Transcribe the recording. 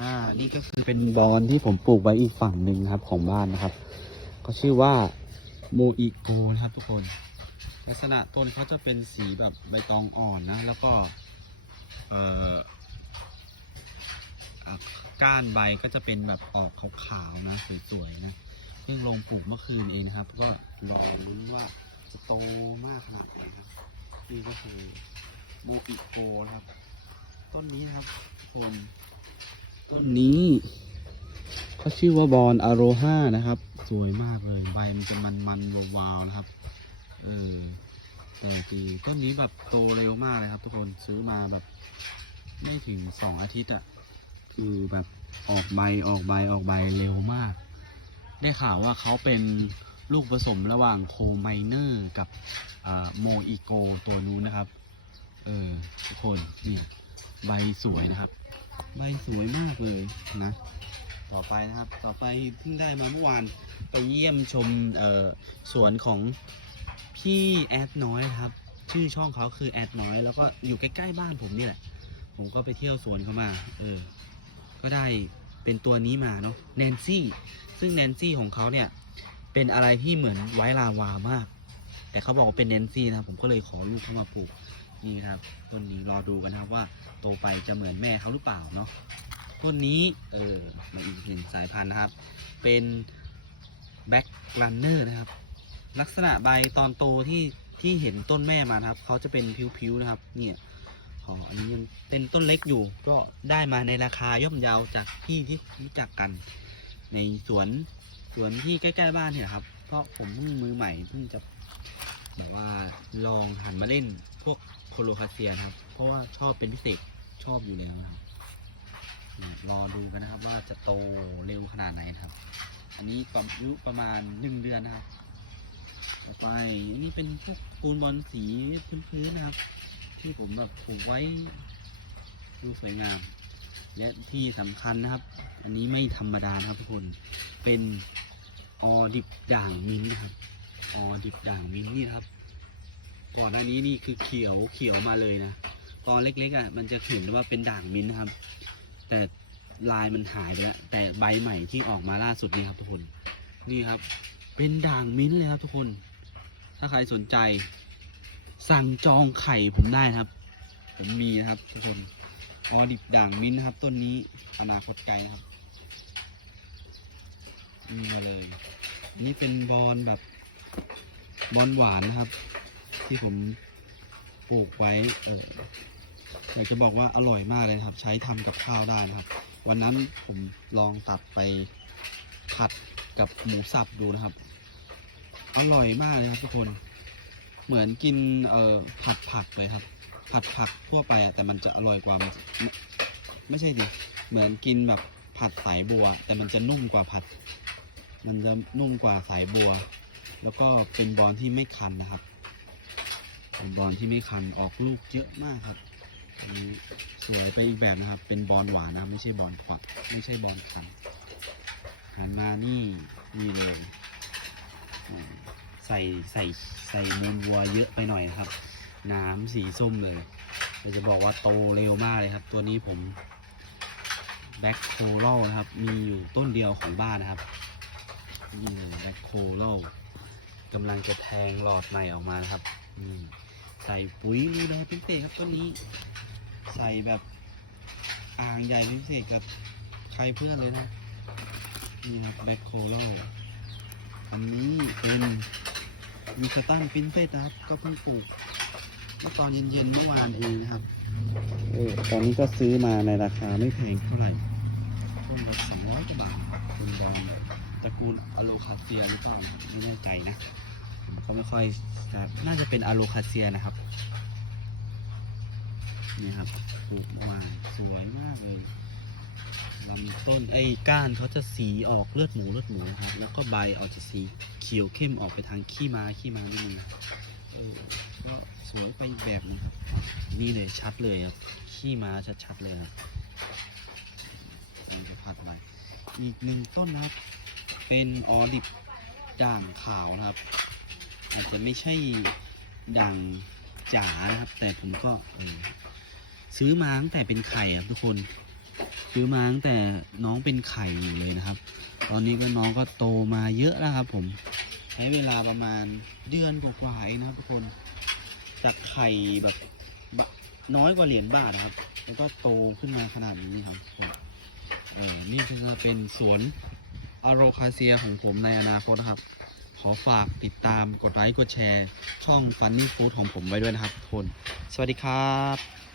อ่า นี่ก็คือเป็นบอนที่ผมปลูกไว้อีกฝั่งหนึ่งนะครับของบ้านนะครับ ก็ชื่อว่าโมอิโกนะครับทุกคน ลักษณะต้นเขาจะเป็นสีแบบใบตองอ่อนนะ แล้วก็ เอ่อก้านใบก็จะเป็นแบบออกขาวๆนะสวยๆนะเพิ่งลงปลูกเมื่อคืนเองนะครับ ก็รอลุ้นว่าจะโตมากขนาดไหนครับ นี่ก็คือโมอิโกนะครับ ต้นนี้นะครับทุกคน ต้นนี้เขาชื่อว่าบอนอโรฮานะครับ สวยมากเลยใบมันจะมันๆวาวๆนะครับเออแต่ดีต้นนี้แบบโตเร็วมากเลยครับ ทุกคนซื้อมาแบบ ไม่ถึงสองอาทิตย์อะคือแบบออกใบออกใบออกใบเร็วมาก ได้ข่าวว่าเขาเป็นลูกผสมระหว่างโคไมเนอร์กับโมอีโกตัวนู้นนะครับ เออทุกคนเนี่ยใบสวยนะครับ ใบสวยมากเลยนะ ต่อไปนะครับ ต่อไปเพิ่งได้มาเมื่อวานไปเยี่ยมชมเอ่อสวนของพี่แอดน้อยครับ ชื่อช่องเขาคือแอดน้อย แล้วก็อยู่ใกล้ๆบ้านผมเนี่ยแหละ ผมก็ไปเที่ยวสวนเขามา เออ ก็ได้เป็นตัวนี้มาเนาะแนนซี่ ซึ่งแนนซี่ของเขาเนี่ย เป็นอะไรที่เหมือนไวลาวามาก แต่เขาบอกว่าเป็นแนนซี่นะ ผมก็เลยขอลูกเข้ามาปลูก นี่ครับต้นนี้รอดูกันนะครับว่าโตไปจะเหมือนแม่เขาหรือเปล่าเนาะต้นนี้เออมาอีกหนึ่งสายพันธุ์นะครับ เป็นแบ็กรันเนอร์นะครับ ลักษณะใบตอนโตที่ที่เห็นต้นแม่มาครับเขาจะเป็นผิวๆนะครับ เนี่ยอ๋ออันนี้ยังเป็นต้นเล็กอยู่ ก็ได้มาในราคาย่อมเยาวจากพี่ที่รู้จักกัน ในสวนสวนที่ใกล้ๆบ้านเนี่ยแหละครับ เพราะผมเพิ่งมือใหม่เพิ่งจะแบบว่าลองหันมาเล่นพวก โคโลคาเซียนะครับ เพราะว่าชอบเป็นพิเศษชอบอยู่แล้วนะครับรอดูกันนะครับ ว่าจะโตเร็วขนาดไหนครับ อันนี้ความอายุประมาณหนึ่งเดือนนะครับต่อไปนนี้เป็นพวกปูนบอลสีพื้นๆนะครับ ที่ผมแบบปลูกไว้ดูสวยงาม และที่สำคัญนะครับ อันนี้ไม่ธรรมดานะครับทุกคนเป็นออดิบด่างมิ้นนะครับ ออดิบด่างมิ้นนี่ครับ ก่อนหน้านี้นี่คือเขียวเขียวมาเลยนะตอนเล็กๆอะมันจะเห็นว่าเป็นด่างมิ้นนะครับ แต่ลายมันหายไปแล้วแต่ใบใหม่ที่ออกมาล่าสุดนี่ครับทุกคนนี่ครับ เป็นด่างมิ้นเลยครับทุกคน ถ้าใครสนใจ สั่งจองไข่ผมได้ครับ ผมมีนะครับ ทุกคนออดิบด่างมิ้นนะครับ ต้นนี้อนาคตไกลนะครับมีมาเลย นี่เป็นบอลแบบบอลหวานนะครับ ที่ผมปลูกไว้เอออยากจะบอกว่าอร่อยมากเลยครับ ใช้ทำกับข้าวได้นะครับ วันนั้นผมลองตัดไปผัดกับหมูสับดูนะครับ อร่อยมากเลยครับทุกคน เหมือนกินเอ่อผัดผักเลยครับ ผัดผักทั่วไปอะแต่มันจะอร่อยกว่ามันไม่ไม่ใช่ดิเหมือนกินแบบผัดสายบัว แต่มันจะนุ่มกว่าผัด มันจะนุ่มกว่าสายบัว แล้วก็เป็นบอลที่ไม่คันนะครับ เป็นบอลที่ไม่คันออกลูกเยอะมากครับอันนี้สวยไปอีกแบบนะครับ เป็นบอลหวานนะครับ ไม่ใช่บอลขวัดไม่ใช่บอลคันหันมานี่นี่เลยใส่ใส่ใส่มูลวัวเยอะไปหน่อยนะครับ น้ำสีส้มเลยเราจะบอกว่าโตเร็วมากเลยครับ ตัวนี้ผมแบ็คโคลนะครับ มีอยู่ต้นเดียวของบ้านนะครับ นี่เลยแบ็คโคลกำลังจะแทงหลอดใหม่ออกมานะครับนี่ ใส่ปุ๋ยดูแลเป็นพิเศษครับต้นนี้ ใส่แบบอ่างใหญ่เป็นพิเศษกับใครเพื่อนเลยนะนี่แบคโคโลอันนี้เป็นมีสตันฟินเฟสนะครับ ก็เพิ่งปลูกเมื่อตอนเย็นๆเมื่อวานเองนะครับเออตอนนี้ก็ซื้อมาในราคาไม่แพงเท่าไหร่ต้นละสองร้อยกว่าบาทเป็นบอลตระกูลอะโลคาเซียหรือเปล่าไม่แน่ใจนะ ผมก็ไม่ค่อยน่าจะเป็นอะโลคาเซียนะครับ นี่ครับปลูกเมื่อวานสวยมากเลยลำต้นไอ้ก้านเขาจะสีออกเลือดหมูเลือดหมูครับ แล้วก็ใบออกจะสีเขียวเข้มออกไปทางขี้ม้าขี้ม้านิดนึงก็สวยไปแบบนึงครับนี่เลยชัดเลยครับ ขี้ม้าชัดๆเลยครับนี่จะพัดไว้อีกหนึ่งต้นนะครับ เป็นออดิบด่างขาวนะครับ อาจจะไม่ใช่ด่างจ๋านะครับ แต่ผมก็เออซื้อมาตั้งแต่เป็นไข่ครับทุกคน ซื้อมาตั้งแต่น้องเป็นไข่อยู่เลยนะครับ ตอนนี้ก็น้องก็โตมาเยอะแล้วครับผมใช้เวลาประมาณเดือนกว่าๆเองนะครับทุกคนจากไข่แบบน้อยกว่าเหรียญบาทนะครับ แล้วก็โตขึ้นมาขนาดนี้ครับเออนี่คือเป็นสวนอโรคาเซียของผมในอนาคตนะครับ อฝากติดตามกดไลค์กดแชร์ ช่อง Funny Food ของผมไว้ด้วยนะครับทุกคน สวัสดีครับ